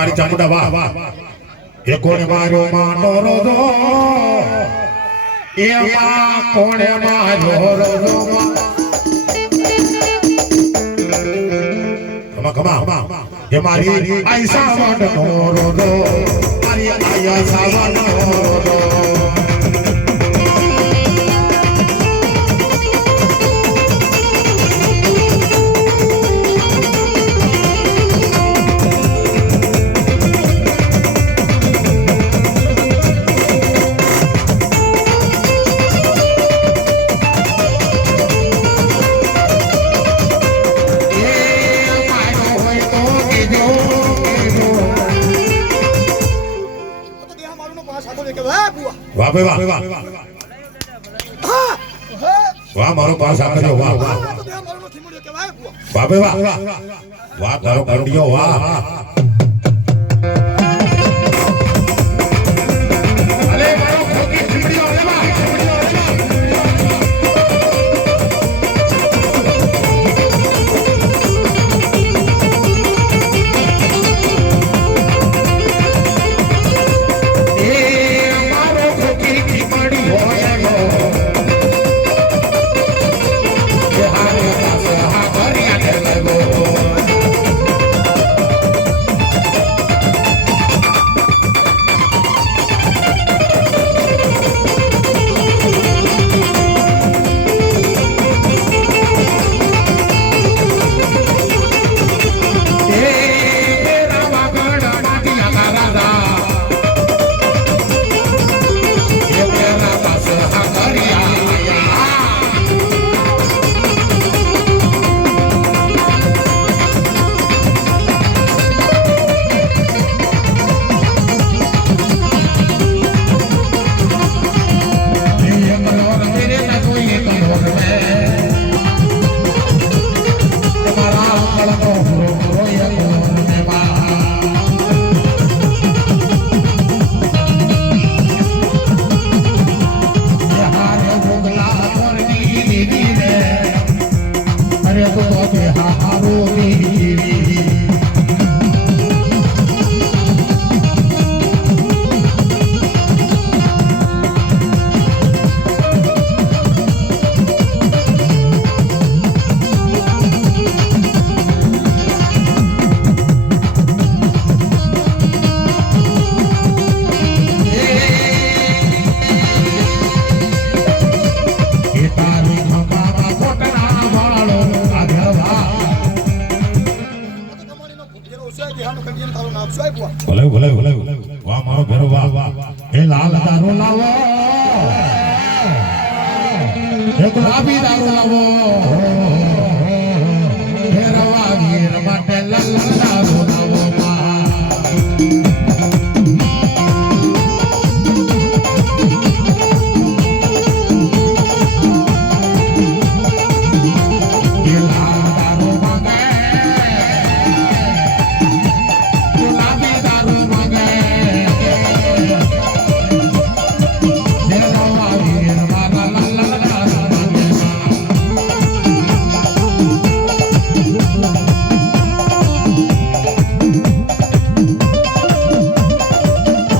મારી ચામુંડા વાહ એ કોણે માર્યો માનો રોજો એમાં કોણે માર્યો રોજો કમા એ મારી આઈસા વાડનો રોજો મારી આઈસા વાડનો રોજો વાહ ભાઈ વાહ વાહ મારો પાસ આપજો વાહ વાહ વાહ ભાઈ વાહ વાહ તારો કંડિયો વાહ અલે મારો ખોકી ચીમડીઓ અલે વાહ ભલે ભલે ભલે વાહ મારો ભેરો વાહ એ લાલ દારૂ લાવો એ ગુલાબી દારૂ લાવો